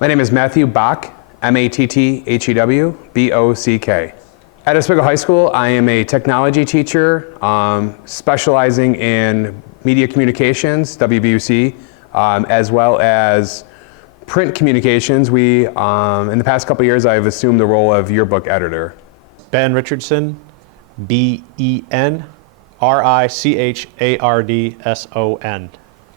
My name is Matthew Bock, M-A-T-T-H-E-W-B-O-C-K. At Oswego High School, I am a technology teacher specializing in media communications, WBUC, as well as print communications. We, in the past couple of years, I've assumed the role of yearbook editor. Ben Richardson, B-E-N-R-I-C-H-A-R-D-S-O-N.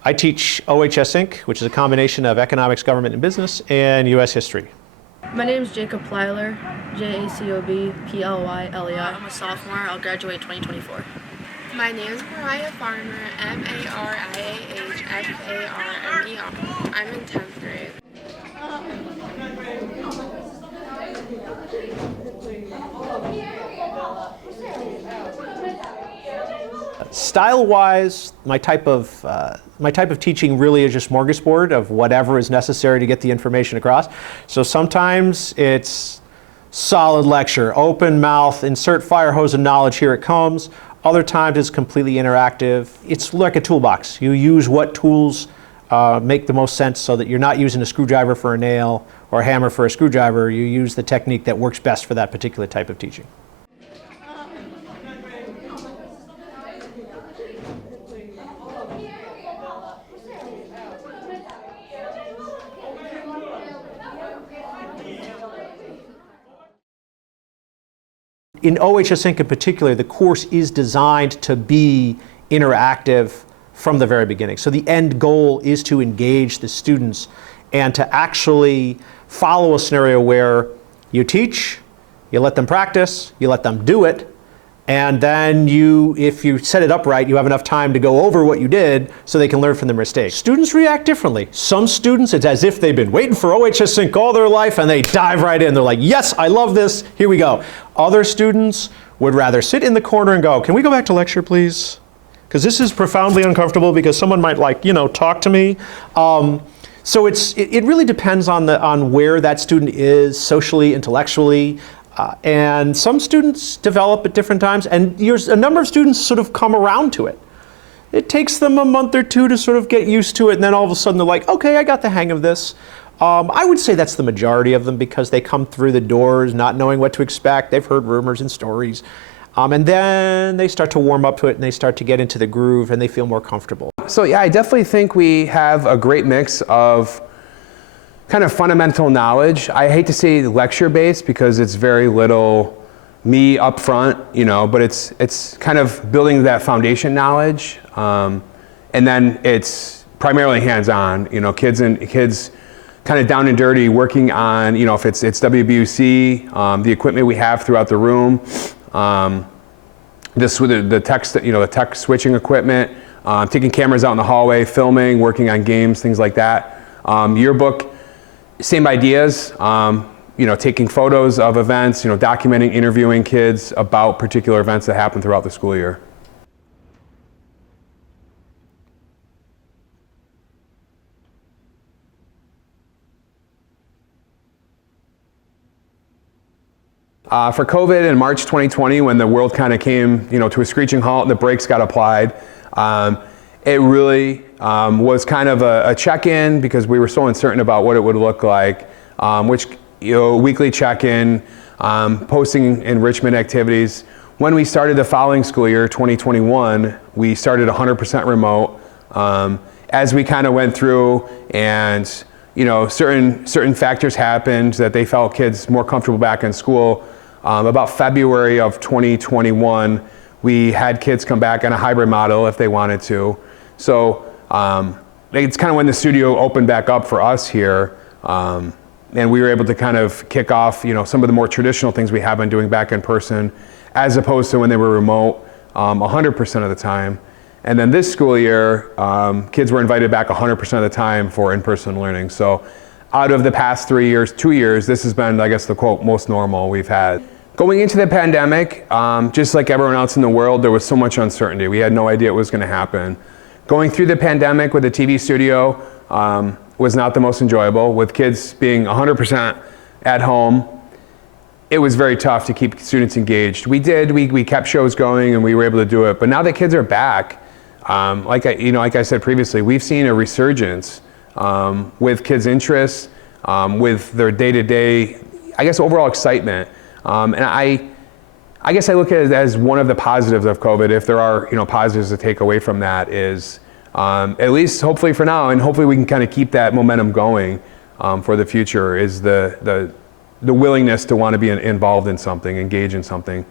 I teach OHS Inc., which is a combination of economics, government, and business, and U.S. history. My name is Jacob Plyler, J-A-C-O-B-P-L-Y-L-E-R. I'm a sophomore. I'll graduate 2024. My name is Mariah Farmer, M-A-R-I-A-H-F-A-R-M-E-R. I'm in 10th grade. Style-wise, my type of teaching really is just smorgasbord of whatever is necessary to get the information across. So sometimes it's solid lecture, open mouth, insert fire hose of knowledge, here it comes. Other times it's completely interactive. It's like a toolbox. You use what tools make the most sense so that you're not using a screwdriver for a nail or a hammer for a screwdriver. You use the technique that works best for that particular type of teaching. In OHS Inc. in particular, the course is designed to be interactive from the very beginning. So the end goal is to engage the students and to actually follow a scenario where you teach, you let them practice, you let them do it, and then if you set it up right, you have enough time to go over what you did so they can learn from their mistakes. Students react differently. Some students, it's as if they've been waiting for OHS Inc. all their life and they dive right in. They're like, yes, I love this, here we go. Other students would rather sit in the corner and go, can we go back to lecture, please? Because this is profoundly uncomfortable because someone might talk to me. So it really depends on where that student is socially, intellectually. And some students develop at different times, and a number of students sort of come around to it. It takes them a month or two to sort of get used to it, and then all of a sudden they're like, okay, I got the hang of this. I would say that's the majority of them because they come through the doors not knowing what to expect. They've heard rumors and stories. And then they start to warm up to it, and they start to get into the groove, and they feel more comfortable. So yeah, I definitely think we have a great mix of kind of fundamental knowledge. I hate to say lecture-based because it's very little me up front, but it's kind of building that foundation knowledge. And then it's primarily hands-on, kids kind of down and dirty working on, if it's WBUC, the equipment we have throughout the room, the tech switching equipment, taking cameras out in the hallway, filming, working on games, things like that. Yearbook, same ideas, taking photos of events, documenting, interviewing kids about particular events that happen throughout the school year. For COVID in March 2020, when the world kind of came, to a screeching halt and the brakes got applied, it really was kind of a check-in because we were so uncertain about what it would look like, weekly check-in, posting enrichment activities. When we started the following school year, 2021, we started 100% remote. As we kind of went through and certain factors happened that they felt kids more comfortable back in school. About February of 2021, we had kids come back on a hybrid model if they wanted to. So it's kind of when the studio opened back up for us here, and we were able to kind of kick off, some of the more traditional things we have been doing back in person, as opposed to when they were remote 100% of the time. And then this school year, kids were invited back 100% of the time for in-person learning. So out of the past 2 years, this has been, I guess, the quote, most normal we've had. Going into the pandemic, just like everyone else in the world, there was so much uncertainty. We had no idea what was going to happen. Going through the pandemic with a TV studio was not the most enjoyable. With kids being 100% at home, it was very tough to keep students engaged. We kept shows going and we were able to do it. But now that kids are back, like I said previously, we've seen a resurgence with kids' interests. with their day-to-day, I guess, overall excitement. And I guess I look at it as one of the positives of COVID, if there are, positives to take away from that, is at least hopefully for now, and hopefully we can kind of keep that momentum going for the future, is the willingness to want to be involved in something, engage in something.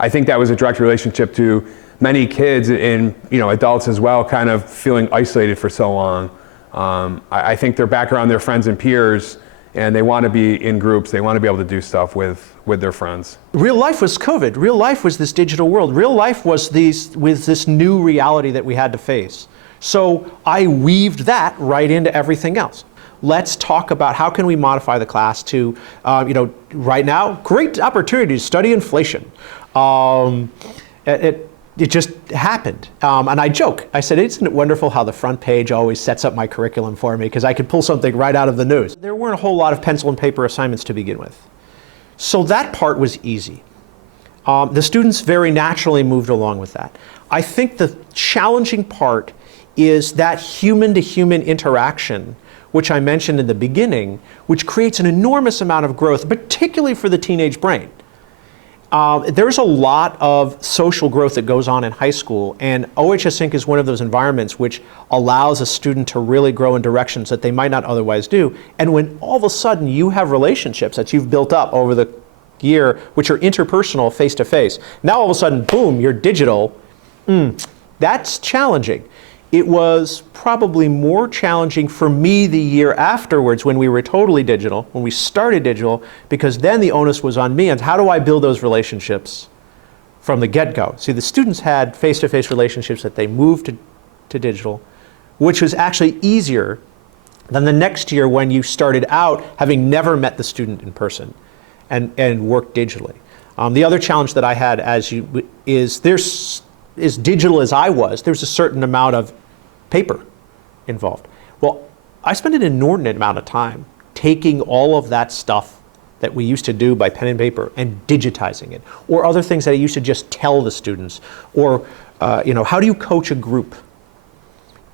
I think that was a direct relationship to many kids and adults as well, kind of feeling isolated for so long. I think they're back around their friends and peers, and they want to be in groups. They want to be able to do stuff with their friends. Real life was COVID. Real life was this digital world. Real life was this new reality that we had to face. So I weaved that right into everything else. Let's talk about how can we modify the class to, right now, great opportunity to study inflation. It just happened. And I joke. I said, isn't it wonderful how the front page always sets up my curriculum for me, because I could pull something right out of the news. There weren't a whole lot of pencil and paper assignments to begin with. So that part was easy. The students very naturally moved along with that. I think the challenging part is that human-to-human interaction, which I mentioned in the beginning, which creates an enormous amount of growth, particularly for the teenage brain. There's a lot of social growth that goes on in high school, and OHS Inc. is one of those environments which allows a student to really grow in directions that they might not otherwise do. And when all of a sudden you have relationships that you've built up over the year, which are interpersonal, face-to-face, now all of a sudden, boom, you're digital, that's challenging. It was probably more challenging for me the year afterwards when we were totally digital, when we started digital, because then the onus was on me. And how do I build those relationships from the get-go? See, the students had face-to-face relationships that they moved to digital, which was actually easier than the next year when you started out having never met the student in person and worked digitally. The other challenge that I had is as digital as I was, there's a certain amount of paper involved. Well, I spent an inordinate amount of time taking all of that stuff that we used to do by pen and paper and digitizing it, or other things that I used to just tell the students, or how do you coach a group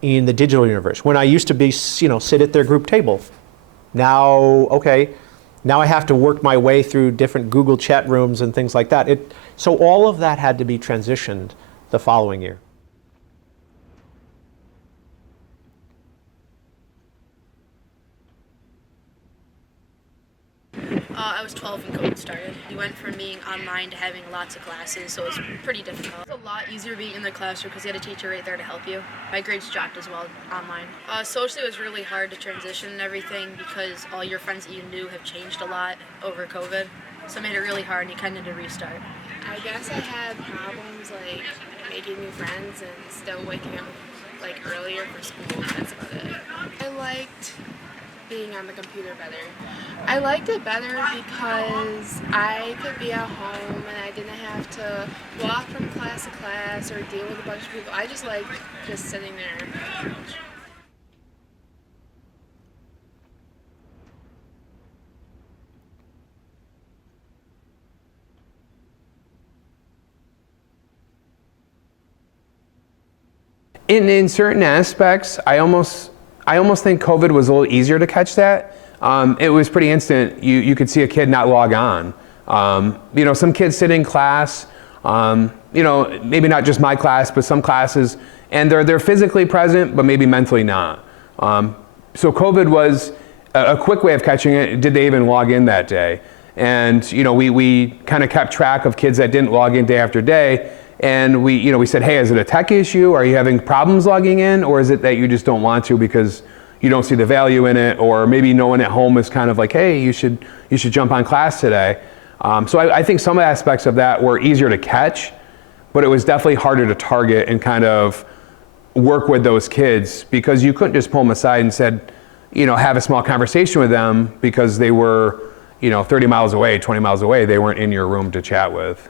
in the digital universe? When I used to be, sit at their group table. Now I have to work my way through different Google chat rooms and things like that. So all of that had to be transitioned the following year. I was 12 when COVID started. We went from being online to having lots of classes, so it was pretty difficult. It was a lot easier being in the classroom because you had a teacher right there to help you. My grades dropped as well online. Socially, it was really hard to transition and everything because all your friends that you knew have changed a lot over COVID, so it made it really hard and you kind of had to restart. I guess I had problems like making new friends and still waking up like earlier for school. That's about it. I liked being on the computer better. I liked it better because I could be at home and I didn't have to walk from class to class or deal with a bunch of people. I just liked just sitting there. In certain aspects, I almost think COVID was a little easier to catch that. It was pretty instant. You could see a kid not log on. Some kids sit in class, maybe not just my class, but some classes, and they're physically present, but maybe mentally not. So COVID was a quick way of catching it. Did they even log in that day? And we kind of kept track of kids that didn't log in day after day. And we said, hey, is it a tech issue? Are you having problems logging in? Or is it that you just don't want to because you don't see the value in it? Or maybe no one at home is kind of like, hey, you should jump on class today. So I think some aspects of that were easier to catch, but it was definitely harder to target and kind of work with those kids because you couldn't just pull them aside and said, have a small conversation with them because they were, 30 miles away, 20 miles away. They weren't in your room to chat with.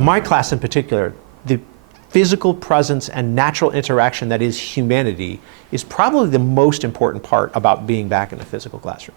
my class in particular, the physical presence and natural interaction that is humanity is probably the most important part about being back in a physical classroom.